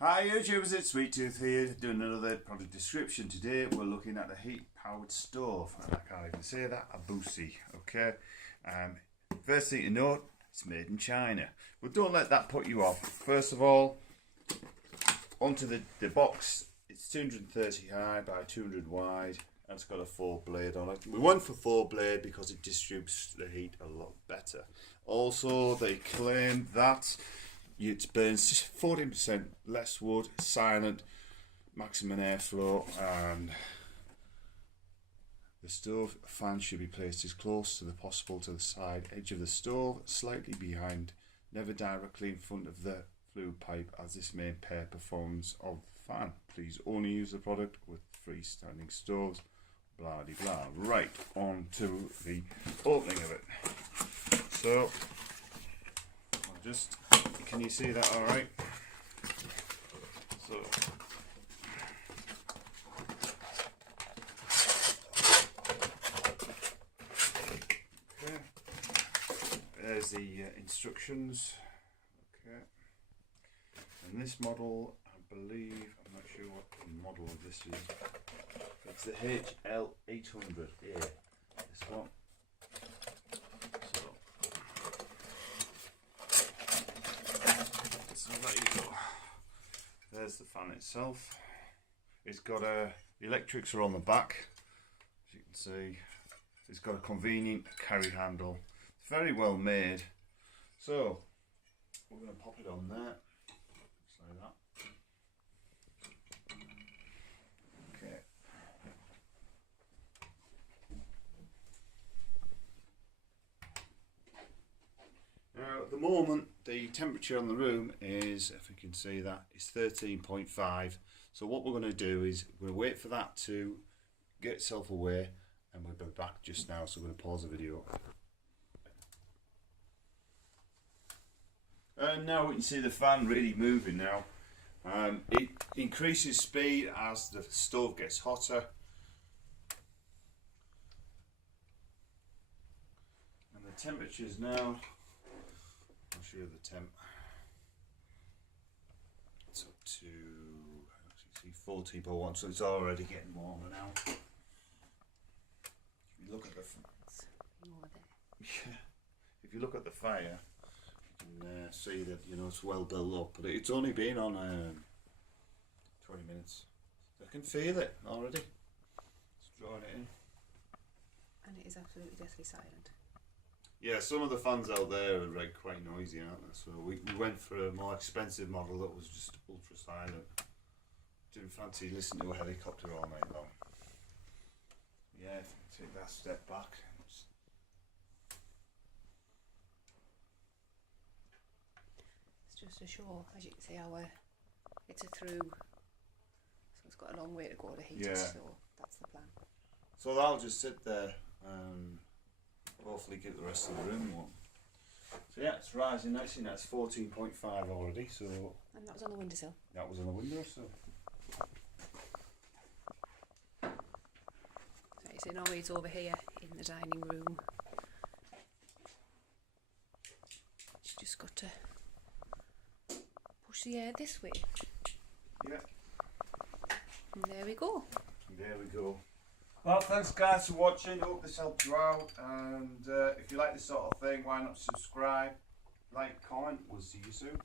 Hi YouTubers, it's Sweet Tooth here, doing another product description. Today we're looking at the heat powered stove, and I can't even say that, aobosi, okay? First thing to note, it's made in China, but don't let that put you off. First of all, onto the box. It's 230 high by 200 wide, and it's got a 4-blade on it. We went for 4-blade because it distributes the heat a lot better. Also, they claim that it burns 14% less wood, silent, maximum airflow, and the stove fan should be placed as close to the possible to the side edge of the stove, slightly behind, never directly in front of the fluid pipe, as this may impair performance of the fan. Please only use the product with freestanding stoves. Blah de blah. Right, on to the opening of it. So I'll just, can you see that all right? So okay, there's the instructions. Okay, and this model, I believe, I'm not sure what the model of this is. It's the HL800. Yeah, this one. So there you go. There's the fan itself. It's got the electrics are on the back, as you can see. It's got a convenient carry handle. It's very well made. So we're going to pop it on there, just like that. Okay. Now at the moment the temperature on the room is, if you can see that, is 13.5. So what we're going to do is we're going to wait for that to get itself away, and we'll be back just now. So we're going to pause the video. And now we can see the fan really moving now. It increases speed as the stove gets hotter. And the temperatures now, I'll show you the temp. It's up to, as you see, 14.1, so it's already getting warmer now. If you look at the if you look at the fire, you can see that, you know, it's well built up, but it's only been on 20 minutes. I can feel it already. It's drawing it in. And it is absolutely deathly silent. Yeah, some of the fans out there are like quite noisy, aren't they? So we went for a more expensive model that was just ultra silent. Didn't fancy listening to a helicopter all night long. Yeah, if you take that step back. It's just to show, as you can see, how it's a through. So it's got a long way to go to heat it, so that's the plan. So that'll just sit there and hopefully give the rest of the room warm. So yeah, it's rising nicely now. It's 14.5 already. So and that was on the windowsill. That was on the windowsill. So you see, normally it's over here in the dining room. It's just got to push the air this way. Yeah. And there we go. There we go. Well, thanks guys for watching. Hope this helped you out. And if you like this sort of thing, why not subscribe, like, comment. We'll see you soon.